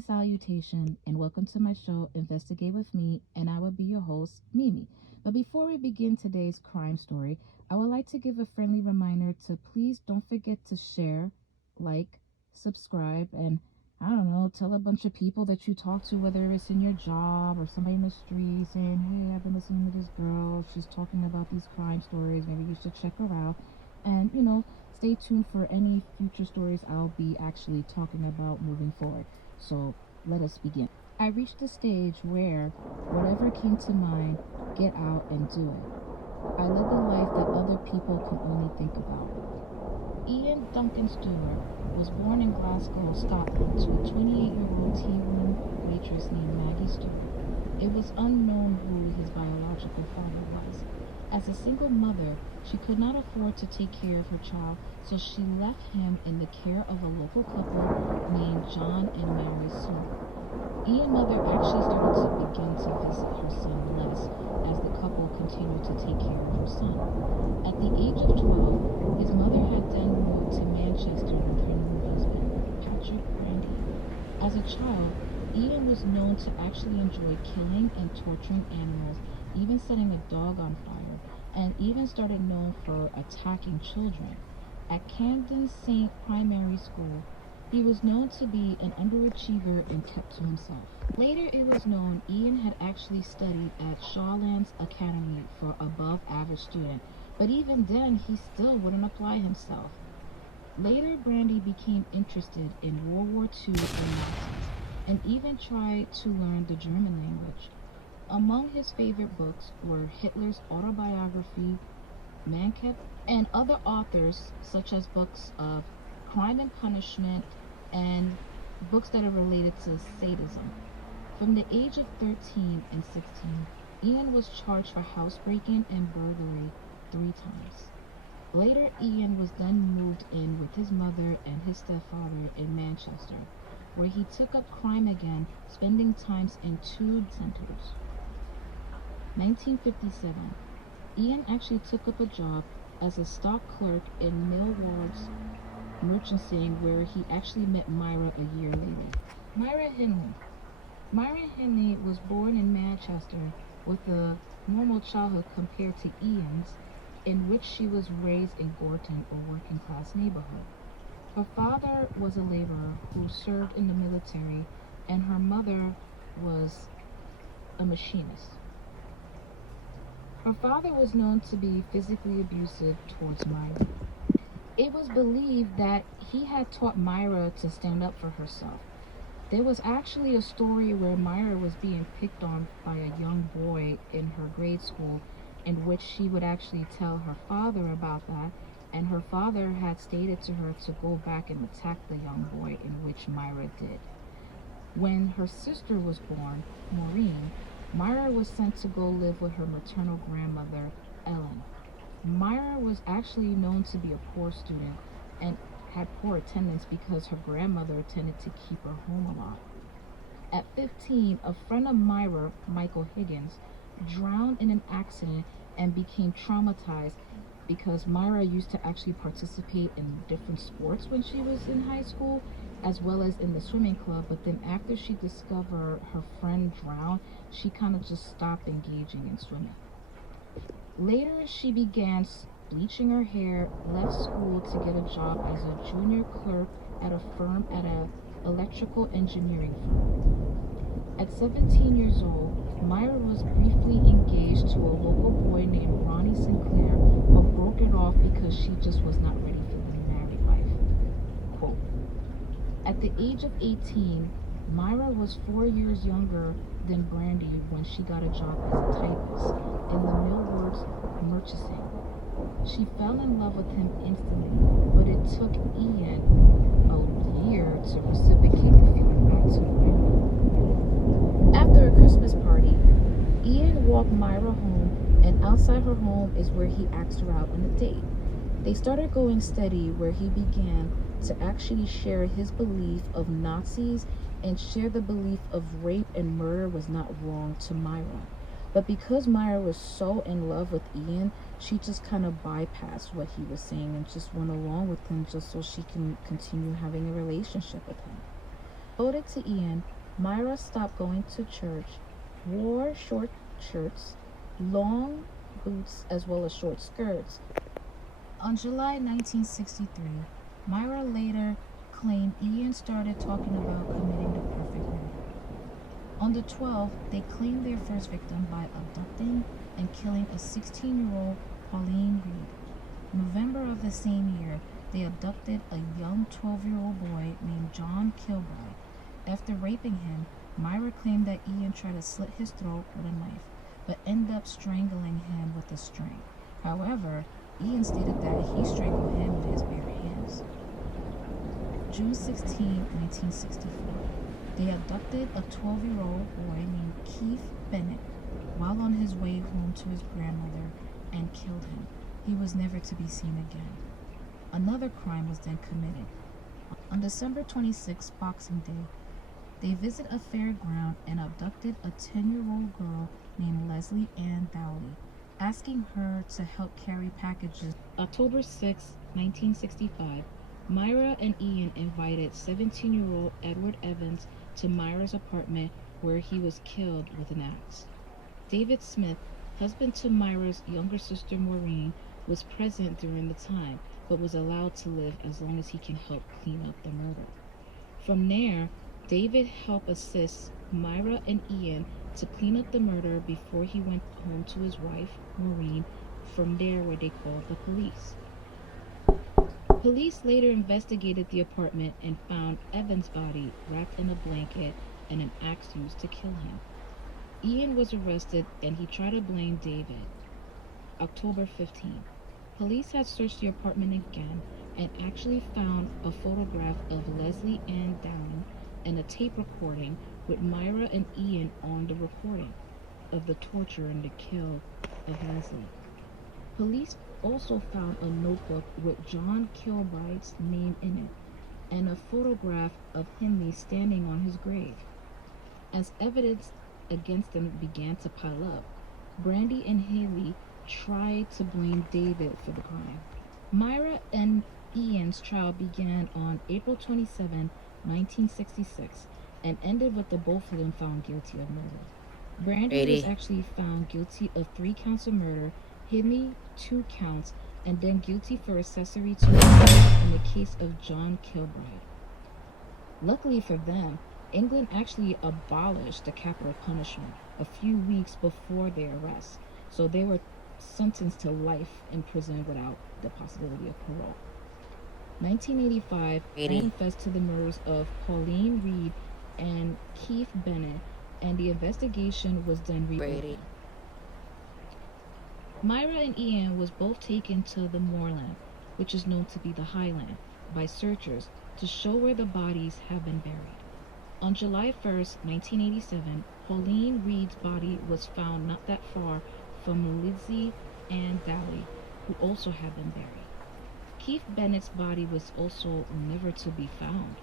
and salutation, and welcome to my show, Investigate with Me, and I will be your host, Mimi. But before we begin today's crime story, I would like to give a friendly reminder to please don't forget to share, like, subscribe, and I don't know, tell a bunch of people that you talk to, whether it's in your job or somebody in the street saying, hey, I've been listening to this girl, she's talking about these crime stories, maybe you should check her out. And, stay tuned for any future stories I'll be actually talking about moving forward. So let us begin. I reached a stage where whatever came to mind, get out and do it. I led the life that other people can only think about. Ian Duncan Stewart was born in Glasgow, Scotland, to a 28-year-old tea-room waitress named Maggie Stewart. It was unknown who his biological father was. As a single mother, she could not afford to take care of her child, so she left him in the care of a local couple named John and Mary Smith. Ian's mother actually started to begin to visit her son less as the couple continued to take care of her son. At the age of 12, his mother had then moved to Manchester with her new husband, Patrick Brady. As a child, Ian was known to actually enjoy killing and torturing animals, even setting a dog on fire, and even started known for attacking children. At Camden St. Primary School, he was known to be an underachiever and kept to himself. Later it was known Ian had actually studied at Shawlands Academy for above average student, but even then he still wouldn't apply himself. Later Brandy became interested in World War II and Nazis, and even tried to learn the German language. Among his favorite books were Hitler's autobiography, Mankampf, and other authors such as books of crime and punishment and books that are related to sadism. From the age of 13 and 16, Ian was charged for housebreaking and burglary 3 times. Later, Ian was then moved in with his mother and his stepfather in Manchester, where he took up crime again, spending times in 2 centers. 1957, Ian actually took up a job as a stock clerk in Millward's merchanting, where he actually met Myra a year later. Myra Hindley. Myra Hindley was born in Manchester with a normal childhood compared to Ian's, in which she was raised in Gorton, a working class neighborhood. Her father was a laborer who served in the military, and her mother was a machinist. Her father was known to be physically abusive towards Myra. It was believed that he had taught Myra to stand up for herself. There was actually a story where Myra was being picked on by a young boy in her grade school, in which she would actually tell her father about that, and her father had stated to her to go back and attack the young boy, in which Myra did. When her sister was born, Maureen, Myra was sent to go live with her maternal grandmother, Ellen. Myra was actually known to be a poor student and had poor attendance because her grandmother tended to keep her home a lot. At 15, a friend of Myra, Michael Higgins, drowned in an accident and became traumatized because Myra used to actually participate in different sports when she was in high school, as well as in the swimming club, but then after she discovered her friend drowned, she kind of just stopped engaging in swimming. Later, she began bleaching her hair, left school to get a job as a junior clerk at an electrical engineering firm. At 17 years old, Myra was briefly engaged to a local boy named Ronnie Sinclair, but broke it off because she just was not ready for the married life. Quote, at the age of 18, Myra was 4 years younger than Brandy when she got a job as a typist in the Millward's merchanting. She fell in love with him instantly, but it took Ian a year to reciprocate the feeling back to her. After a Christmas party, Ian walked Myra home, and outside her home is where he asked her out on a date. They started going steady, where he began to actually share his belief of Nazis and share the belief of rape and murder was not wrong to Myra. But because Myra was so in love with Ian, she just kind of bypassed what he was saying and just went along with him just so she can continue having a relationship with him. Devoted to Ian, Myra stopped going to church, wore short shirts, long boots, as well as short skirts. On July 1963, Myra later claimed Ian started talking about committing the perfect murder. On the 12th, they claimed their first victim by abducting and killing a 16-year-old Pauline Reed. November of the same year, they abducted a young 12-year-old boy named John Kilbride. After raping him, Myra claimed that Ian tried to slit his throat with a knife, but ended up strangling him with a string. However, Ian stated that he strangled him with his bare hands. June 16, 1964. They abducted a 12-year-old boy named Keith Bennett while on his way home to his grandmother and killed him. He was never to be seen again. Another crime was then committed. On December 26, Boxing Day, they visited a fairground and abducted a 10-year-old girl named Leslie Ann Dowley, asking her to help carry packages. October 6, 1965, Myra and Ian invited 17-year-old Edward Evans to Myra's apartment where he was killed with an axe. David Smith, husband to Myra's younger sister Maureen, was present during the time, but was allowed to live as long as he can help clean up the murder. From there, David helped assist Myra and Ian to clean up the murder before he went home to his wife, Maureen, from there where they called the police. Police later investigated the apartment and found Evans' body wrapped in a blanket and an axe used to kill him. Ian was arrested and he tried to blame David. October 15. Police had searched the apartment again and actually found a photograph of Leslie Ann Dowling and a tape recording with Myra and Ian on the recording of the torture and the kill of Leslie. Police also found a notebook with John Kilbride's name in it and a photograph of Hindley standing on his grave. As evidence against them began to pile up, Brady and Hindley tried to blame David for the crime. Myra and Ian's trial began on April 27, 1966, and ended with the both of them found guilty of murder. Brady was actually found guilty of 3 counts of murder, Hindley 2 counts, and then guilty for accessory to murder in the case of John Kilbride. Luckily for them, England actually abolished the capital punishment a few weeks before their arrest, so they were sentenced to life in prison without the possibility of parole. 1985, Brady confessed to the murders of Pauline Reed and Keith Bennett, and the investigation was then reopened. Myra and Ian was both taken to the moorland, which is known to be the highland, by searchers to show where the bodies have been buried. On July 1st, 1987, Pauline Reed's body was found not that far from Leslie Ann Dowley, who also had been buried. Keith Bennett's body was also never to be found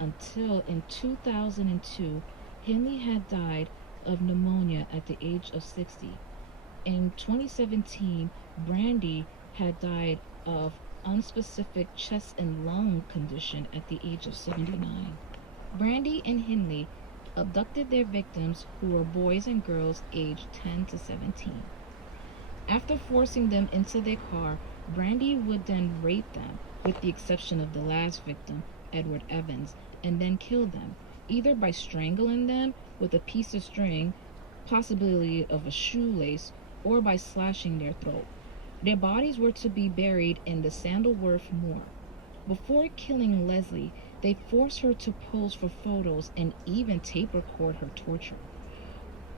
until in 2002, Hindley had died of pneumonia at the age of 60. In 2017, Brady had died of unspecific chest and lung condition at the age of 79. Brady and Hindley abducted their victims, who were boys and girls aged 10 to 17. After forcing them into their car, Brady would then rape them, with the exception of the last victim, Edward Evans, and then kill them, either by strangling them with a piece of string, possibility of a shoelace, or by slashing their throat. Their bodies were to be buried in the Sandalworth Moor. Before killing Leslie, they forced her to pose for photos and even tape record her torture.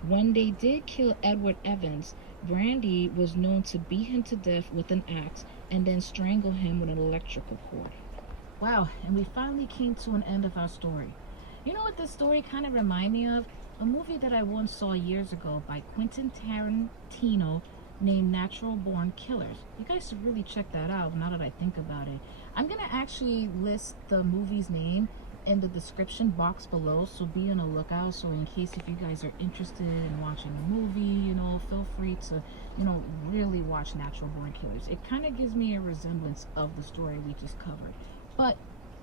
When they did kill Edward Evans, Brady was known to beat him to death with an axe and then strangle him with an electrical cord. Wow, and we finally came to an end of our story. You know what this story kind of reminded me of? A movie that I once saw years ago by Quentin Tarantino named Natural Born Killers. You guys should really check that out now that I think about it. I'm going to actually list the movie's name in the description box below, so be on the lookout. So in case if you guys are interested in watching the movie, feel free to, really watch Natural Born Killers. It kind of gives me a resemblance of the story we just covered. But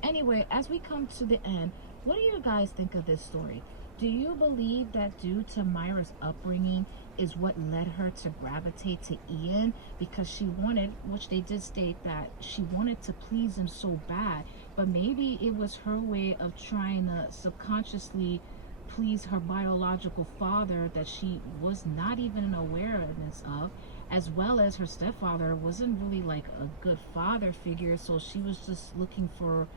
anyway, as we come to the end, What do you guys think of this story? Do you believe that due to Myra's upbringing is what led her to gravitate to Ian? Because she wanted, which they did state that she wanted to please him so bad, but maybe it was her way of trying to subconsciously please her biological father that she was not even in awareness of, as well as her stepfather wasn't really like a good father figure, so she was just looking for,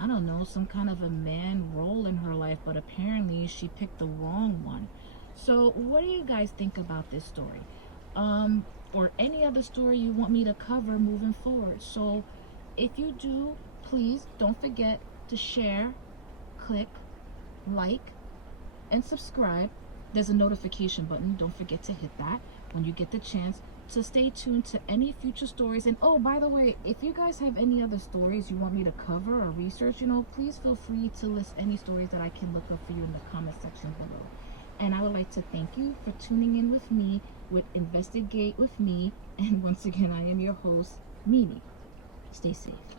I don't know, some kind of a man role in her life, but apparently she picked the wrong one. So what do you guys think about this story? Or any other story you want me to cover moving forward? So if you do, please don't forget to share, click, like, and subscribe. There's a notification button. Don't forget to hit that when you get the chance, to stay tuned to any future stories. And oh, by the way, if you guys have any other stories you want me to cover or research, please feel free to list any stories that I can look up for you in the comment section below. And I would like to thank you for tuning in with me with Investigate with Me. And once again, I am your host, Mimi. Stay safe.